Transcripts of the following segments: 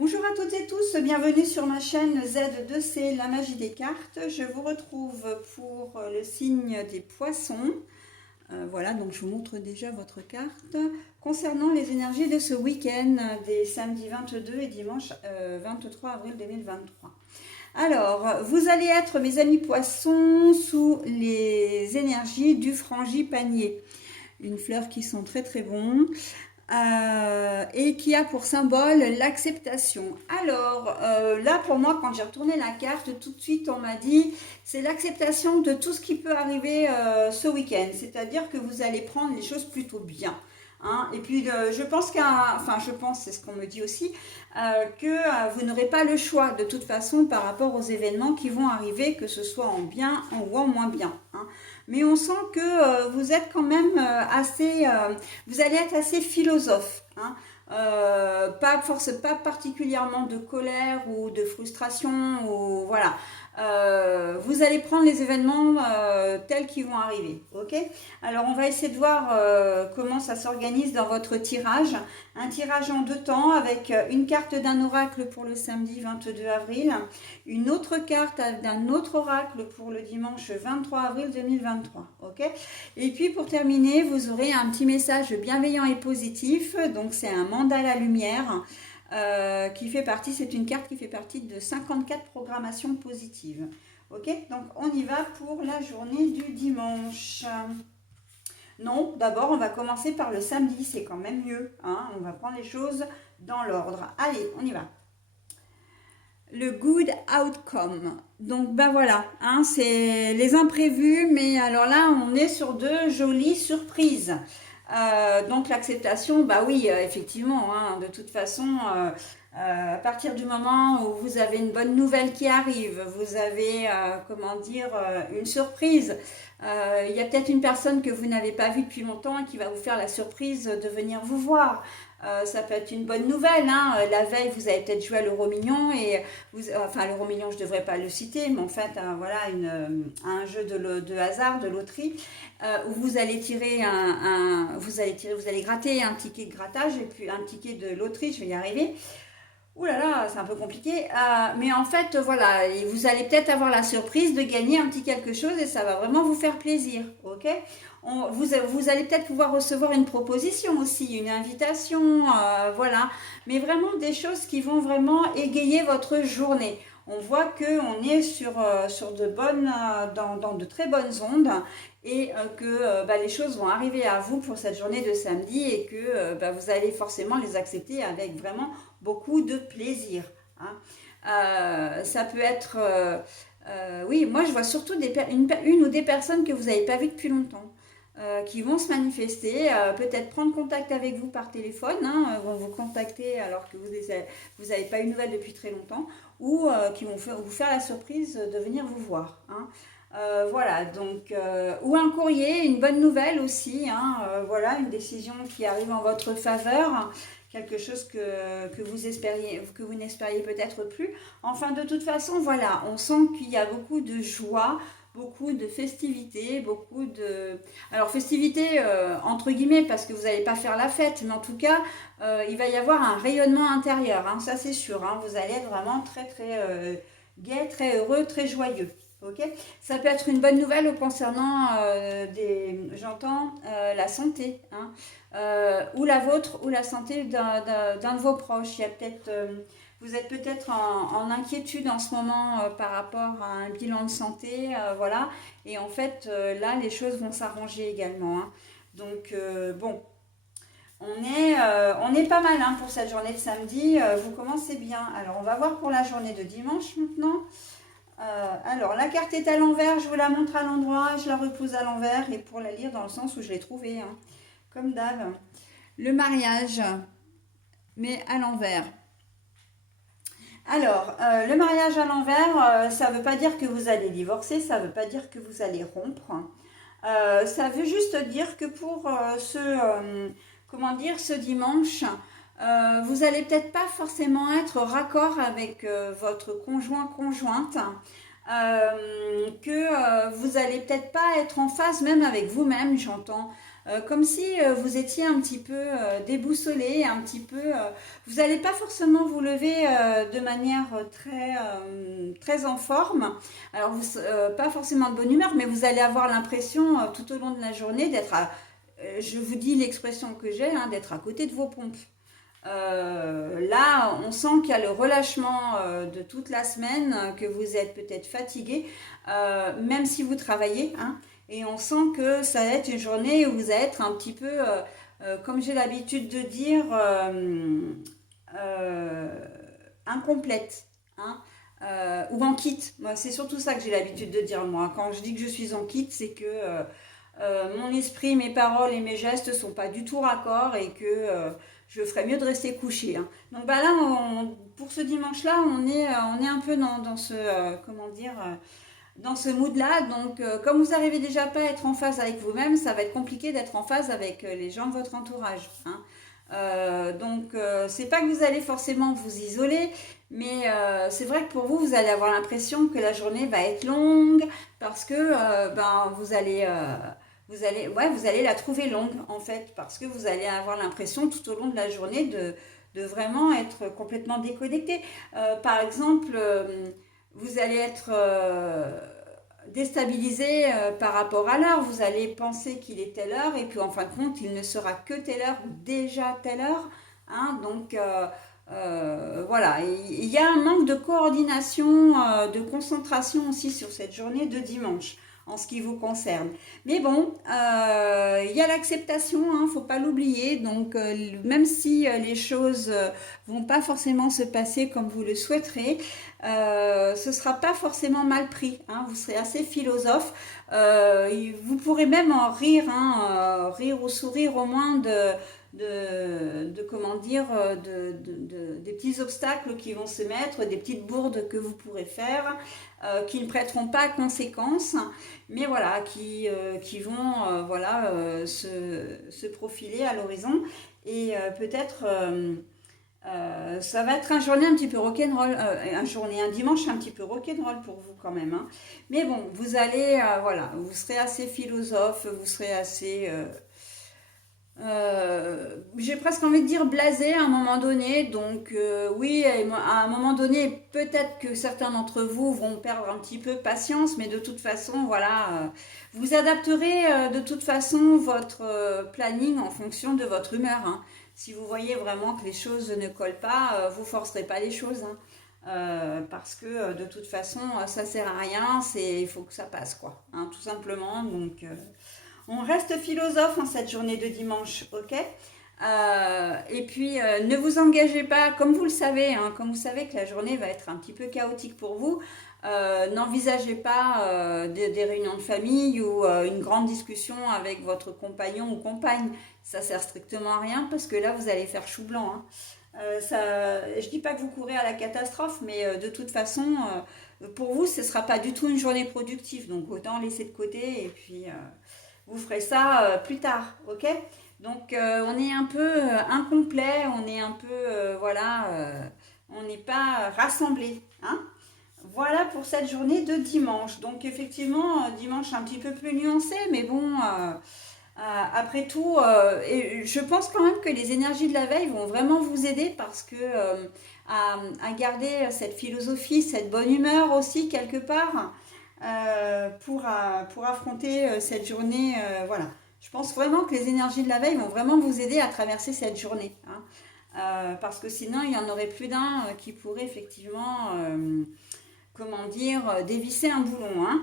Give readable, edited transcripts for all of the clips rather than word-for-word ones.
Bonjour à toutes et tous, bienvenue sur ma chaîne Z2C, la magie des cartes. Je vous retrouve pour le signe des poissons. Voilà, donc je vous montre déjà votre carte. Concernant les énergies de ce week-end, des samedis 22 et dimanche 23 avril 2023. Alors, vous allez être, mes amis poissons, sous les énergies du frangipanier. Une fleur qui sent très très bon. Et qui a pour symbole l'acceptation. Alors là pour moi quand j'ai retourné la carte tout de suite on m'a dit c'est l'acceptation de tout ce qui peut arriver ce week-end, c'est-à-dire que vous allez prendre les choses plutôt bien. Hein. Et puis je pense c'est ce qu'on me dit aussi, que vous n'aurez pas le choix de toute façon par rapport aux événements qui vont arriver, que ce soit en bien ou en moins bien. Hein. Mais on sent que vous êtes quand même vous allez être assez philosophe. Hein. Pas particulièrement de colère ou de frustration ou voilà. Vous allez prendre les événements tels qu'ils vont arriver, ok? Alors on va essayer de voir comment ça s'organise dans votre tirage. Un tirage en 2 temps avec une carte d'un oracle pour le samedi 22 avril, une autre carte d'un autre oracle pour le dimanche 23 avril 2023, ok? Et puis pour terminer, vous aurez un petit message bienveillant et positif, donc c'est un mandala lumière. Qui fait partie, c'est une carte qui fait partie de 54 programmations positives. Ok, donc on y va pour la journée du dimanche. Non, d'abord on va commencer par le samedi, c'est quand même mieux. Hein, on va prendre les choses dans l'ordre. Allez, on y va. Le good outcome. Donc ben voilà, hein, c'est les imprévus, mais alors là on est sur de jolies surprises. Donc l'acceptation, bah oui, effectivement, hein, de toute façon, à partir du moment où vous avez une bonne nouvelle qui arrive, vous avez, une surprise. Il y a peut-être une personne que vous n'avez pas vue depuis longtemps et qui va vous faire la surprise de venir vous voir. Ça peut être une bonne nouvelle. Hein. La veille, vous avez peut-être joué à l'euro million et l'euro million, je ne devrais pas le citer, mais en fait, un jeu de hasard, de loterie, où vous allez tirer vous allez gratter un ticket de grattage et puis un ticket de loterie. Je vais y arriver. Ouh là là, c'est un peu compliqué. Mais en fait, voilà, vous allez peut-être avoir la surprise de gagner un petit quelque chose et ça va vraiment vous faire plaisir, ok? Vous allez peut-être pouvoir recevoir une proposition aussi, une invitation, voilà. Mais vraiment des choses qui vont vraiment égayer votre journée. On voit qu'on est sur dans de très bonnes ondes et que les choses vont arriver à vous pour cette journée de samedi et que vous allez forcément les accepter avec vraiment beaucoup de plaisir. Hein. Ça peut être... oui, moi je vois surtout une ou des personnes que vous n'avez pas vues depuis longtemps. Qui vont se manifester, peut-être prendre contact avec vous par téléphone, hein, vont vous contacter alors que vous n'avez pas eu de nouvelles depuis très longtemps, ou qui vont vous faire la surprise de venir vous voir. Hein. Voilà, donc, ou un courrier, une bonne nouvelle aussi, hein, voilà, une décision qui arrive en votre faveur, quelque chose que vous n'espériez peut-être plus. Enfin, de toute façon, voilà, on sent qu'il y a beaucoup de joie, beaucoup de festivités, beaucoup de... Alors, festivités entre guillemets, parce que vous n'allez pas faire la fête, mais en tout cas, il va y avoir un rayonnement intérieur, hein, ça c'est sûr, hein, vous allez être vraiment très très gai, très heureux, très joyeux. Ok, ça peut être une bonne nouvelle concernant la santé, hein, ou la vôtre, ou la santé d'un de vos proches. Il y a peut-être, vous êtes peut-être en inquiétude en ce moment par rapport à un bilan de santé, voilà. Et en fait, là, les choses vont s'arranger également. Hein. Donc, bon, on est pas mal hein, pour cette journée de samedi. Vous commencez bien. Alors, on va voir pour la journée de dimanche maintenant. Alors, la carte est à l'envers, je vous la montre à l'endroit, je la repose à l'envers et pour la lire dans le sens où je l'ai trouvée, hein, comme d'hab. Le mariage, mais à l'envers. Alors, le mariage à l'envers, ça ne veut pas dire que vous allez divorcer, ça ne veut pas dire que vous allez rompre. Ça veut juste dire que pour ce dimanche, vous allez peut-être pas forcément être raccord avec votre conjointe, que vous allez peut-être pas être en phase même avec vous-même, j'entends. comme si vous étiez un petit peu déboussolé, un petit peu... vous n'allez pas forcément vous lever de manière très en forme. Alors, pas forcément de bonne humeur, mais vous allez avoir l'impression tout au long de la journée d'être je vous dis l'expression que j'ai, hein, d'être à côté de vos pompes. Là, on sent qu'il y a le relâchement de toute la semaine, que vous êtes peut-être fatigué, même si vous travaillez, hein, et on sent que ça va être une journée où vous allez être un petit peu, comme j'ai l'habitude de dire, incomplète, hein, ou en kit. Moi, c'est surtout ça que j'ai l'habitude de dire, moi. Quand je dis que je suis en kit, c'est que mon esprit, mes paroles et mes gestes sont pas du tout raccord et que je ferais mieux de rester couché, hein. Donc bah là, pour ce dimanche-là, on est un peu dans ce, comment dire, dans ce mood-là. Donc comme vous n'arrivez déjà pas à être en phase avec vous-même, ça va être compliqué d'être en phase avec les gens de votre entourage, hein. Donc c'est pas que vous allez forcément vous isoler, mais c'est vrai que pour vous, vous allez avoir l'impression que la journée va être longue parce que ben, vous allez la trouver longue en fait, parce que vous allez avoir l'impression tout au long de la journée de vraiment être complètement déconnecté. Par exemple, vous allez être déstabilisé par rapport à l'heure. Vous allez penser qu'il est telle heure et puis en fin de compte, il ne sera que telle heure ou déjà telle heure, hein. Donc voilà, il y a un manque de coordination, de concentration aussi sur cette journée de dimanche en ce qui vous concerne. Mais bon, il y a l'acceptation, hein, faut pas l'oublier. Donc, même si les choses vont pas forcément se passer comme vous le souhaiterez, ce sera pas forcément mal pris, hein. Vous serez assez philosophe. Vous pourrez même en rire, hein, rire ou sourire au moins comment dire, des petits obstacles qui vont se mettre, des petites bourdes que vous pourrez faire, qui ne prêteront pas à conséquence, mais voilà, qui vont voilà, se profiler à l'horizon. Et peut-être ça va être un journée un petit peu rock'n'roll, un dimanche un petit peu rock'n'roll pour vous quand même, hein. Mais bon, vous allez, voilà, vous serez assez philosophe, vous serez assez... j'ai presque envie de dire blasé à un moment donné. Donc oui, à un moment donné, peut-être que certains d'entre vous vont perdre un petit peu patience, mais de toute façon, voilà, vous adapterez de toute façon votre planning en fonction de votre humeur, hein. Si vous voyez vraiment que les choses ne collent pas, vous forcerez pas les choses, hein. Parce que de toute façon, ça sert à rien, il faut que ça passe, quoi, hein, tout simplement. Donc on reste philosophe en cette journée de dimanche, ok? Et puis, ne vous engagez pas, comme vous le savez, hein, comme vous savez que la journée va être un petit peu chaotique pour vous, n'envisagez pas des réunions de famille ou une grande discussion avec votre compagnon ou compagne. Ça sert strictement à rien parce que là, vous allez faire chou blanc, hein. Je dis pas que vous courez à la catastrophe, mais de toute façon, pour vous, ce ne sera pas du tout une journée productive. Donc, autant laisser de côté et puis... vous ferez ça plus tard, ok? Donc on est un peu incomplet, on est un peu, voilà, on n'est pas rassemblés, hein? Voilà pour cette journée de dimanche. Donc effectivement, dimanche un petit peu plus nuancé, mais bon, après tout, et je pense quand même que les énergies de la veille vont vraiment vous aider parce que à garder cette philosophie, cette bonne humeur aussi quelque part. Pour affronter cette journée. Voilà. Je pense vraiment que les énergies de la veille vont vraiment vous aider à traverser cette journée, hein. Parce que sinon, il y en aurait plus d'un qui pourrait effectivement, comment dire, dévisser un boulon, hein.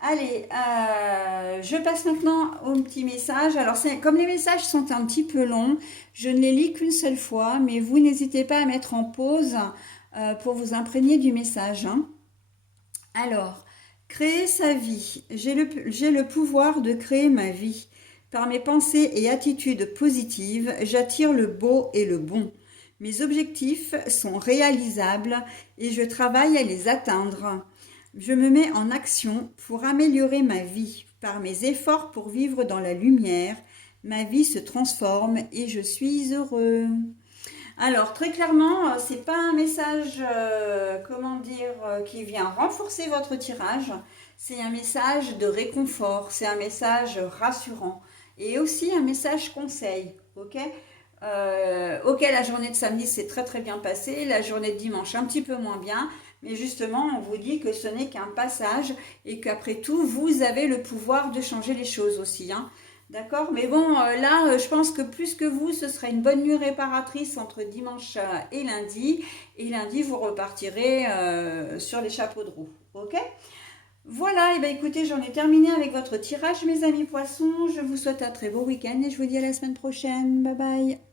Allez, je passe maintenant au petit message. Alors, comme les messages sont un petit peu longs, je ne les lis qu'une seule fois, mais vous n'hésitez pas à mettre en pause pour vous imprégner du message, hein. Alors, créer sa vie. J'ai le pouvoir de créer ma vie. Par mes pensées et attitudes positives, j'attire le beau et le bon. Mes objectifs sont réalisables et je travaille à les atteindre. Je me mets en action pour améliorer ma vie. Par mes efforts pour vivre dans la lumière, ma vie se transforme et je suis heureux. Alors, très clairement, c'est pas un message, comment dire, qui vient renforcer votre tirage. C'est un message de réconfort, c'est un message rassurant. et aussi un message conseil, ok? Ok, la journée de samedi s'est très très bien passée, la journée de dimanche un petit peu moins bien, mais justement on vous dit que ce n'est qu'un passage et qu'après tout vous avez le pouvoir de changer les choses aussi, hein. D'accord? Mais bon, là, je pense que plus que vous, ce sera une bonne nuit réparatrice entre dimanche et lundi. Et lundi, vous repartirez sur les chapeaux de roue. Ok? Voilà, et bien écoutez, j'en ai terminé avec votre tirage, mes amis poissons. Je vous souhaite un très beau week-end et je vous dis à la semaine prochaine. Bye bye.